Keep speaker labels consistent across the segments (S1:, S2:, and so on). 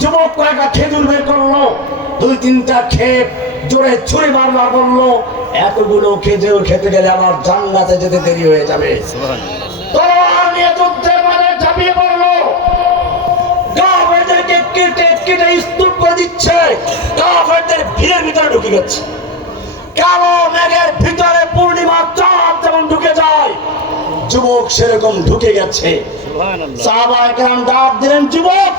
S1: যুবক কয়েকটা খেজুর বের করল। দুই তিনটা খেপ জোরে ছুরি মারবার বলল, এতগুলো খেজুর খেতে গেলে আমার জান্নাতে যেতে দেরি হয়ে যাবে। নিয়ে ঝাঁপিয়ে পড়ল। কেটে স্তূপ করে দিচ্ছে। ভিতরে ঢুকে গেছে। মেঘের ভিতরে চাঁদ যেমন ঢুকে যায়, যুবক সেরকম ঢুকে গেছে। দিলেন, যুবক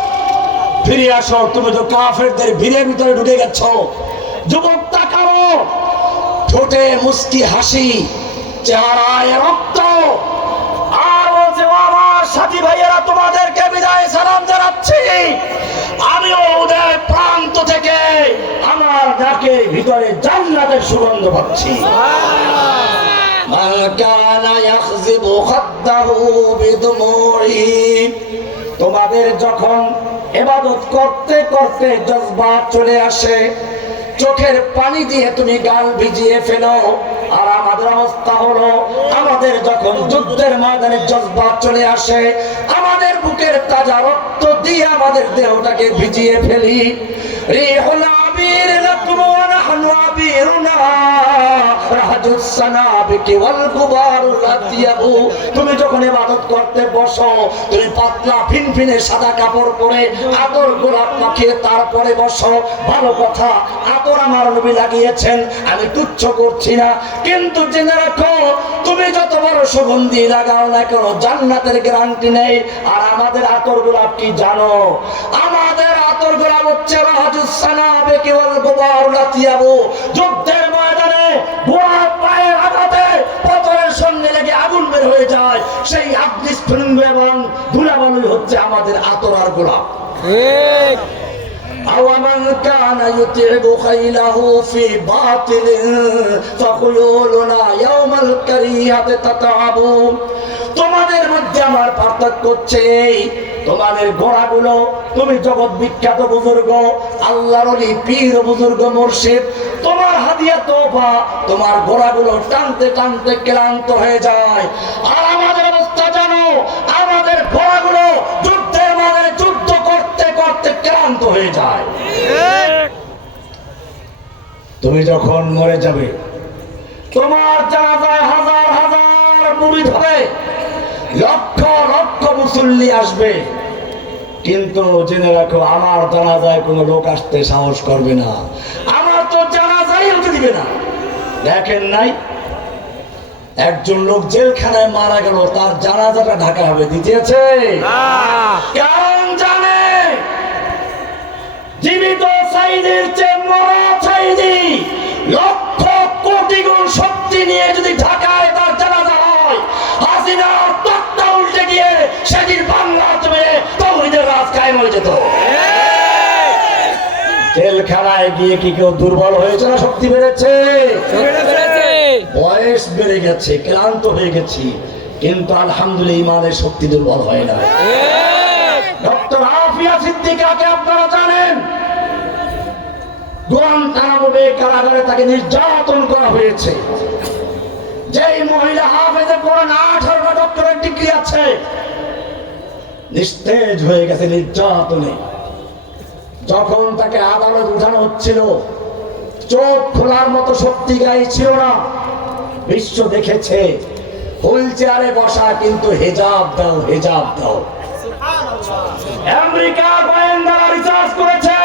S1: ফিরে আসো, তুমি তো কাফেরদের ভিড়ের ভিতরে ঢুকে গেছ। যুবক, তাকাও। ঠোঁটে মুস্কি হাসি, চেহারায় রক্ত। যে আমার ভাইয়েরা, তোমাদেরকে আমিও ওদের প্রান্ত থেকে আমার ভিতরে সুগন্ধ পাচ্ছি। তোমাদের যখন এবাদত করতে করতে জজবা চলে আসে। চোখের পানি দিয়ে তুমি গাল ভিজিয়ে ফেলো। আর আমাদের অবস্থা হলো, আমাদের যখন যুদ্ধের ময়দানে জজবা চলে আসে, আমাদের বুকের তাজা রক্ত দিয়ে আমাদের দেহটাকে ভিজিয়ে ফেলি। রিহুল আবির লাকুম ওয়া নাহনু আবিরুনা তুমি যখন ইবাদত করতে বসো, তুমি পাতলা ফিনফিনে সাদা কাপড় পরে আদর গোলাপ মাখিয়ে তারপরে বসো। ভালো কথা, আদর আমার নবী লাগিয়েছেন, আমি তুচ্ছ করছি না। কিন্তু জেনে রাখো, তুমি যত বড় সুগন্ধি লাগাও না কেন, জান্নাতের গ্যারান্টি নেই। আর আমাদের আতর গোলাপ কি জানো? আমাদের আতর গোলাপ হচ্ছে রাহাজুস সানাবিকি ওয়াল গুবারু লাতিয়াবু যুদ্ধের ময়দানে সঙ্গে লেগে আগুন বের হয়ে যায় সেই আগ্নিস্ফুলিঙ্গ এবং ধুলাবালুই হচ্ছে আমাদের আতর আর গোলাপ أومن كان يتعب خيله في باطل فخيولنا يوم الكريهة تتعب তোমাদের মধ্যে আমার পার্থক্য হচ্ছে এই তোমাদের ঘোড়াগুলো তুমি জগৎ বিখ্যাত বুজুর্গ, আল্লাহর অলি, পীর বুজুর্গ, মুর্শিদ, তোমার হাদিয়া তোফা তোমার ঘোড়াগুলো টানতে টানতে ক্লান্ত হয়ে যায়। আর আমাদের অবস্থা জানো, আমাদের ঘোড়াগুলো যুদ্ধের ময়দানে যুদ্ধ করতে করতে ক্লান্ত হয়ে যায়। তুমি যখন মরে যাবে, তোমার জানাজায় হাজার হাজার মুড়ি ধরে লক্ষ লক্ষ মুসল্লি আসবে। কিন্তু জেনে রাখো, আমার জানাজায় কোনো লোক আসতে সাহস করবে না। আমার তো জানাজাই হতে দিবে না। দেখেন নাই, একজন লোক জেলখানায় মারা গেল, তার জানাজাটা ঢাকা হবে, দিতেছে। কারণ জানে, জীবিত সাইদের চেয়ে মরা সাইদি লক্ষ কোটি গুণ শক্তি নিয়ে যদি ঢাকায় সেদিন বাংলা তুমি তৌহিদের রাজ কায়েম হয়ে যেত। জেলখানায় গিয়ে কি কেউ দুর্বল হয়েছে না শক্তি বেড়েছে? বয়স বেড়ে গেছে, ক্লান্ত হয়ে গেছি, কিন্তু আলহামদুলিল্লাহ ইমানের শক্তি দুর্বল হয় না। ডক্টর আফিয়া সিদ্দিকাকে আপনারা জানেন, গুয়ান্তানামো কারাগারে তাকে নির্যাতন করা হয়েছে। যেই মহিলা হাফেজে কোরআন আঠারোটা ডক্টরের ডিগ্রি আছে নিস্তেজ হয়ে গেছে নির্যাতনে। যখন তাকে আদালত উঠানো হচ্ছিল, চোখ খোলার মতো শক্তি গায়ে ছিল না। বিশ্ব দেখেছে হুইল চেয়ারে বসা কিন্তু হেজাব দাও হেজাব দাও। গোয়েন্দারা রিসার্চ করেছে,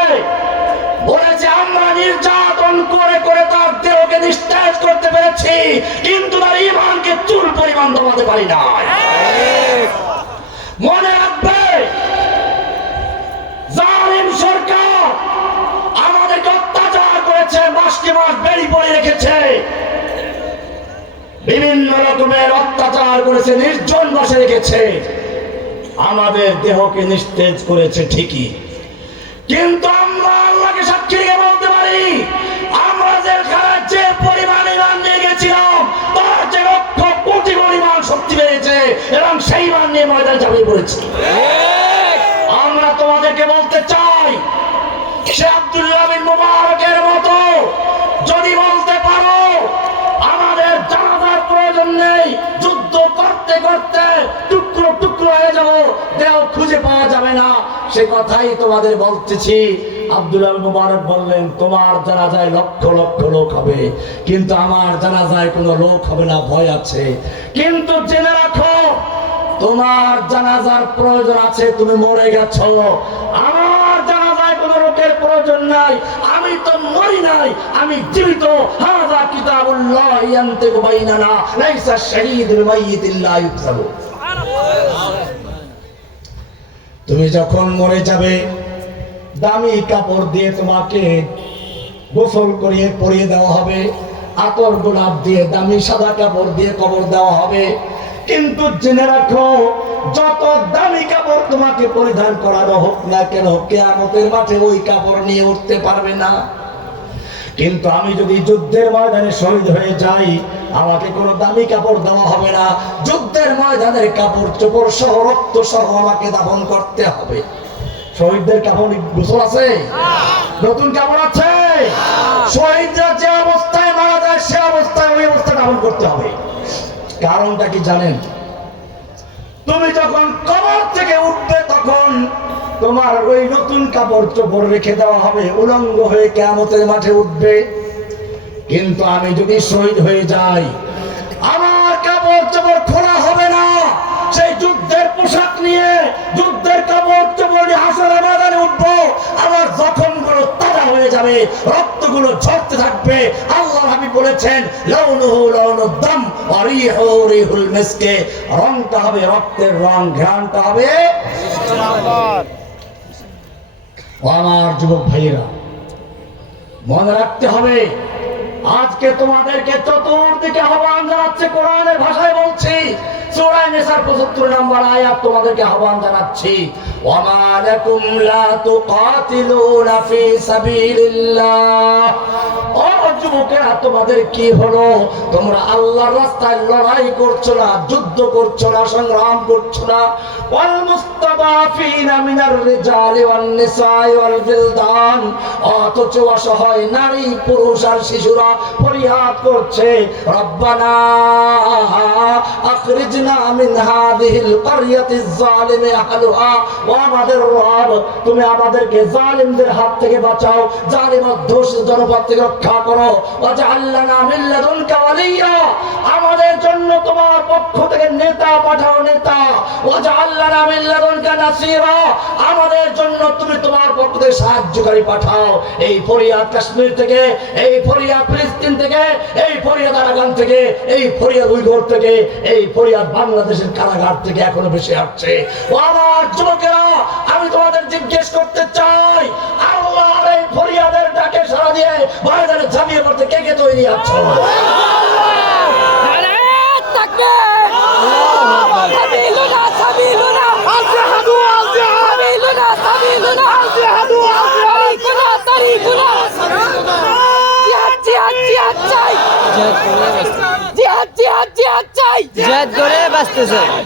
S1: বলেছে, আমরা নির্যাতন করে করে তার দেহকে নিস্তেজ করতে পেরেছি, কিন্তু তার ইমানকে চুল পরিমাণ দমাতে পারি না মনে রাখবে জালিম সরকার আমাদেরকে অত্যাচার করেছে মাসকে মাস রেখেছে। বিভিন্ন রকমের অত্যাচার করেছে, নির্জন বসে রেখেছে। আমাদের দেহকে নিস্তেজ করেছে ঠিকই। কিন্তু আমরা আল্লাহকে সাক্ষী বলতে পারি, আমরা জেলখানায় যে পরিমাণ ইমান নিয়ে গেছিলাম, তার যে লক্ষ কোটি পরিমাণ শক্তি বেড়েছে এবং সেই মান নিয়ে ময়দান চাপিয়ে পড়েছি। আমরা তোমাদেরকে বলতে চাই, সে আব্দুল্লাহ বিন মতো যদি বলতে পারো, আমাদের জানাজার প্রয়োজন নেই। যুদ্ধ করতে করতে টুকরো টুকরো হয়ে যাব দেহ খুঁজে পাওয়া যাবে না। সে কথাই তোমাদের বলতেছি। আব্দুল্লাহ মুবারক বললেন, তোমার জানাজায় লক্ষ লক্ষ লোক হবে, কিন্তু আমার জানাজায় কোনো লোক হবে না, ভয় আছে। কিন্তু জেনে রাখো, তোমার জানাজার প্রয়োজন আছে, তুমি মরে গেছো। আমার জানাজায় কোনো লোকের প্রয়োজন নাই। আমি তো মরি নাই, আমি জীবিত। হাযা কিতাবুল্লাহ ইয়ান্তিকু বাইনানা, লাইসা শাহীদুল মাইয়িতিল্লা ইউকসাবু তুমি যখন মরে যাবে, দামি কাপড় দিয়ে তোমাকে গোসল করিয়ে পরিয়ে দেওয়া হবে, আতর গোলাপ দিয়ে দামি সাদা কাপড় দিয়ে কবর দেওয়া হবে। কিন্তু জেনে রাখো যত দামি কাপড় তোমাকে পরিধান করানো হোক না কেন, কেয়ামতের মাঠে ওই কাপড় নিয়ে উঠতে পারবে না। কিন্তু আমি যদি যুদ্ধের ময়দানে শহীদ হয়ে যাই, আমাকে কোনো দামি কাপড় দেওয়া হবে না। যুদ্ধের ময়দানের কাপড়, চোপড় সহ, রক্ত সহ আমাকে দাফন করতে হবে। শহীদদের কাপড় গোসল আছে? নতুন কাপড় আছে? শহীদরা যে অবস্থায় মারা যায়, সে অবস্থায় ওই অবস্থায় দাফন করতে হবে। কারণটা কি জানেন? তুমি যখন কবর থেকে উঠবে তখন তোমার ওই নতুন কাপড় চোপড় রেখে দেওয়া হবে, উলঙ্গ হয়ে কেমতের মাঠে উঠবে। কিন্তু আমি যদি শহীদ হয়ে যাই, আমার কাপড় চোপড় খোলা হবে না। সেই যুদ্ধের পোশাক নিয়ে, যুদ্ধের কাপড় চোপড় নিয়ে হাসরের ময়দানে উঠবো। আমার জখমগুলো তাজা হয়ে যাবে, রক্তগুলো ঝরতে থাকবে। আল্লাহ বলেছেন, লাউনুহু লাউনুদ্দাম অরিহু রিহুল মিসকে। রংটা হবে রক্তের রং, ঘ্রাণটা হবে আমার যুবক ভাইয়েরা, মনে রাখতে হবে, আজকে তোমাদেরকে চতুর্দিকে আহ্বান জানাচ্ছে কোরআনের ভাষায় বলছি। সূরা নিসার 75 নম্বর আয়াত তোমাদেরকে আহ্বান জানাচ্ছি। ওয়ামা লাকুম লা তুকাতিলুনা ফি সাবিলিল্লাহ। যুবকেরা তোমাদের কি হলো? তোমরা আল্লাহর রাস্তায় লড়াই করছ না, যুদ্ধ করছ না, সংগ্রাম করছ না? ওয়াল মিনার ওয়ান ওয়াল অসহায় নারী, পুরুষ আর শিশুরা করছে, রব্বানা আখরিজনা মিন আহলুহা ও আমাদের রব, তুমি আমাদেরকে জালিমদের হাত থেকে বাঁচাও, জালিম অধ্যুষ জনপদ থেকে রক্ষা করো। আমাদের জন্য তোমার পক্ষ থেকে নেতা পাঠাও নেতা। লাদুনকা নাসীরা আমাদের জন্য তুমি তোমার পক্ষ থেকে সাহায্যকারী পাঠাও। এই ফরিয়াদ কাশ্মীর থেকে, এই ফরিয়াদ ফিলিস্তিন থেকে, এই ফরিয়াদ আরাকান থেকে, এই ফরিয়াদ উইঘুর থেকে, এই ফরিয়াদ বাংলাদেশের কারাগার থেকে এখনও বেশি আসছে। আমার যুবকেরা, আমি তোমাদের জিজ্ঞেস করতে চাই দিয়ে ময়দানে ঝাঁপিয়ে পড়তে কে কে তৈরি আছো?
S2: নারায়ণ তাকবীর সাবিলুনা সাবিলুনা জিহাদ জিহাদ জিহাদ চাই। জিহাদ চাই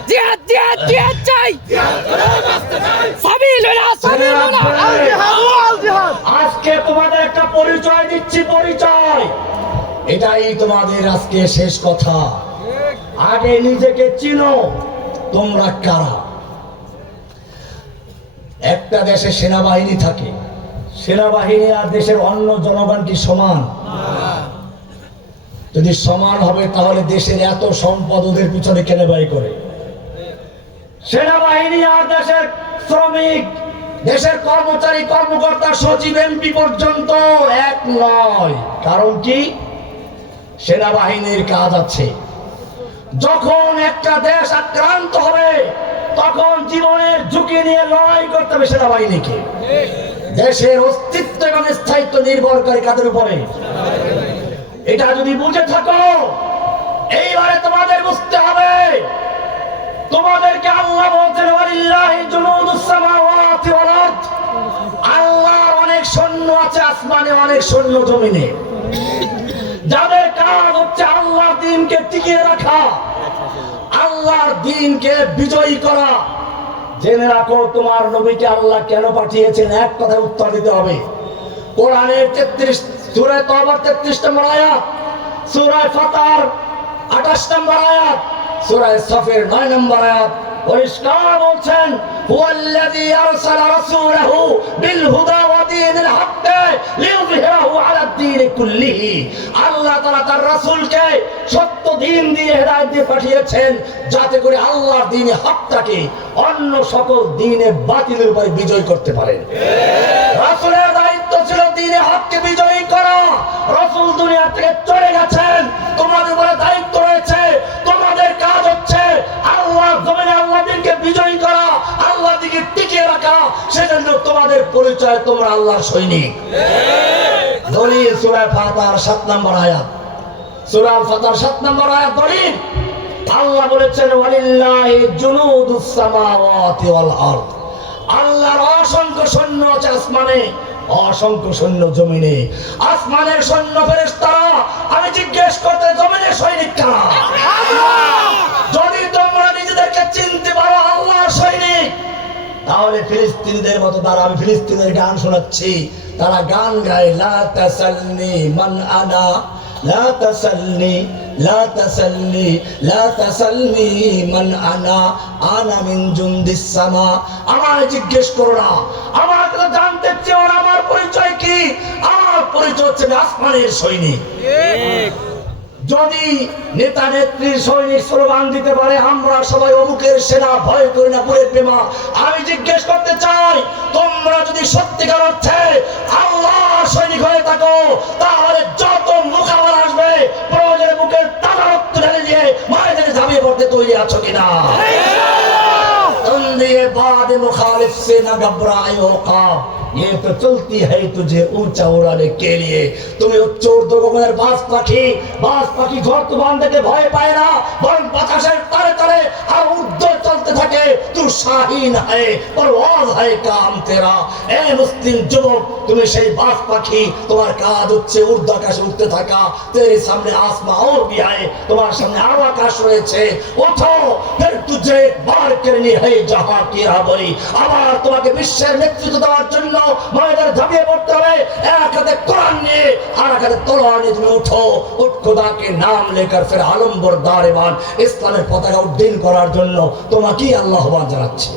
S2: জিহাদ জিহাদ জিহাদ চাই।
S1: আজকে তোমাদের একটা পরিচয় দিচ্ছি পরিচয়। এটাই তোমাদের আজকে শেষ কথা। আগে নিজেকে চিনো তোমরা কারা? একটা দেশে সেনাবাহিনী থাকে। সেনাবাহিনী আর দেশের অন্য জনগণ কি সমান? যদি সমান হবে, তাহলে দেশের এত সম্পদ ওদের পিছনে কেনে ব্যয় করে? সেনাবাহিনী আর দেশের শ্রমিক, দেশের কর্মচারী, কর্মকর্তা, সচিব, এমপি পর্যন্ত এক নয়। কারণ কি? সেনাবাহিনীর কাজ আছে। যখন একটা দেশ আক্রান্ত হবে, তখন জীবনের ঝুঁকি নিয়ে লড়াই করতে হবে সেনাবাহিনীকে। দেশের অস্তিত্ব এবং স্থায়িত্ব নির্ভর করে কাদের উপরে? এটা যদি বুঝে থাকো, এইবারে তোমাদের বুঝতে হবে, তোমাদেরকে আল্লাহ বলছেন আল্লাহর অনেক সৈন্য আছে আসমানে, অনেক সৈন্য জমিনে। যাদের কাজ হচ্ছে আল্লাহর দিনকে টিকিয়ে রাখা, আল্লাহর দিনকে বিজয়ী করা। জেনে রাখো, তোমার নবীকে আল্লাহ কেন পাঠিয়েছেন? এক কথায় উত্তর দিতে হবে। কোরআনের তেত্রিশ সুরায় তেত্রিশ নম্বর আয়াত, সুরায় ফাতার আঠাশ নম্বর আয়াত সূরা সফের 9 নম্বর আয়াত পরিষ্কার বলছেন দীন আল্লাহ সত্য দিন দিয়ে পাঠিয়েছেন যাতে করে আল্লাহর দ্বীনে হকটাকে অন্য সকল দ্বীনে বাতিলের উপরে বিজয় করতে পারেন। রাসূলের দ্বীনে হককে বিজয়ী করা। রাসূল দুনিয়া থেকে চলে গেছেন। তোমাদের উপরে দায়িত্ব রয়েছে। তোমাদের কাজ হচ্ছে আল্লাহ জমিনে আল্লাহ দিনকে বিজয়ী করা, আল্লাহ দিকে টিকিয়ে রাখা। সেজন্য তোমাদের পরিচয় তোমরা আল্লাহর সৈনিক। দলিল সূরা ফাতার 7 নম্বর আয়াত। ফাতার 7 নম্বর আয়াত আল্লাহ বলেছেন, ওয়ালিল্লাহি জুনুদুস সামাওয়াতি ওয়াল আরদ। আল্লাহর অসংখ্য সৈন্য আছে আসমানে। অসংখ্য সৈন্য জমিনে। আসমানের সৈন্য ফেরেস্তা আমি জিজ্ঞেস করতে জমিনের সৈনিক যদি তোমরা নিজেদেরকে চিনতে পারো আল্লাহ সৈনিক, তাহলে ফিলিস্তিনিদের মতো তারা, আমি ফিলিস্তিনের গান শোনাচ্ছি। তারা গান গায়, লা তাসালনি মান আনা লা তাসালনি লা তাসালনি লা তাসালনি মান আনা আনা মিন জুন্দিস সামা আমার জিজ্ঞেস করো না। আমার জানতে চেও না, আমার পরিচয় কি? আমার পরিচয় হচ্ছে আসমানের সৈনিক। যদি নেতা নেত্রীর সৈনিক স্লোগান দিতে পারে, আমরা সবাই অমুকের সেনা, ভয় করি না পুরের প্রেমা। আমি জিজ্ঞেস করতে চাই, তোমরা যদি সত্যিকার অর্থে আল্লাহ সৈনিক হয়ে থাকো, তাহলে যত আছো কিনা तंदे बाद मुखालिफ से न घबराए हो खाब ये तो चलती है तुझे ऊंचा उड़ाने के लिए তুমি উচ্চর দুর্গমের বাস পাখি বাস পাখি ঘর তো বান্ধকে ভয় পায় না বরং বাতাসের তারে শাহীন পরওয়াজ কাম তেরা। এ মুসলিম যুবক, তুমি সেই পাখি, তোমার কাজ হচ্ছে উর্ধ আকাশে উঠতে থাকা। তেরে সামনে আসমা ওর বিহায়, তোমার সামনে আকাশ রয়েছে। ওঠো, ফের বার কেরনি জাহা কি হাবরি আবার তোমাকে বিশ্বের নেতৃত্ব দেওয়ার জন্য ময়দানে ঝাঁপিয়ে পড়তে হবে। এক হাতে কোরআন আলম্বর দারেবান ইসলামের পতাকা উড্ডীন করার জন্য তোমাকেই আল্লাহ আহ্বান জানাচ্ছে।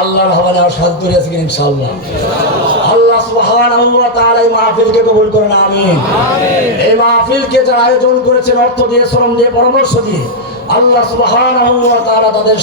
S1: আল্লাহর হওয়া নেওয়ার সাথ করে আছে কিনা ইনশাআল্লাহ। আল্লাহ সুবহানাহু ওয়া তাআলা এই মাহফিলকে কবুল করেন আমিন। এই মাহফিলকে যারা আয়োজন করেছেন অর্থ দিয়ে শ্রম দিয়ে পরামর্শ দিয়ে আল্লাহ সুবহানাহু ওয়া তাআলা তাদের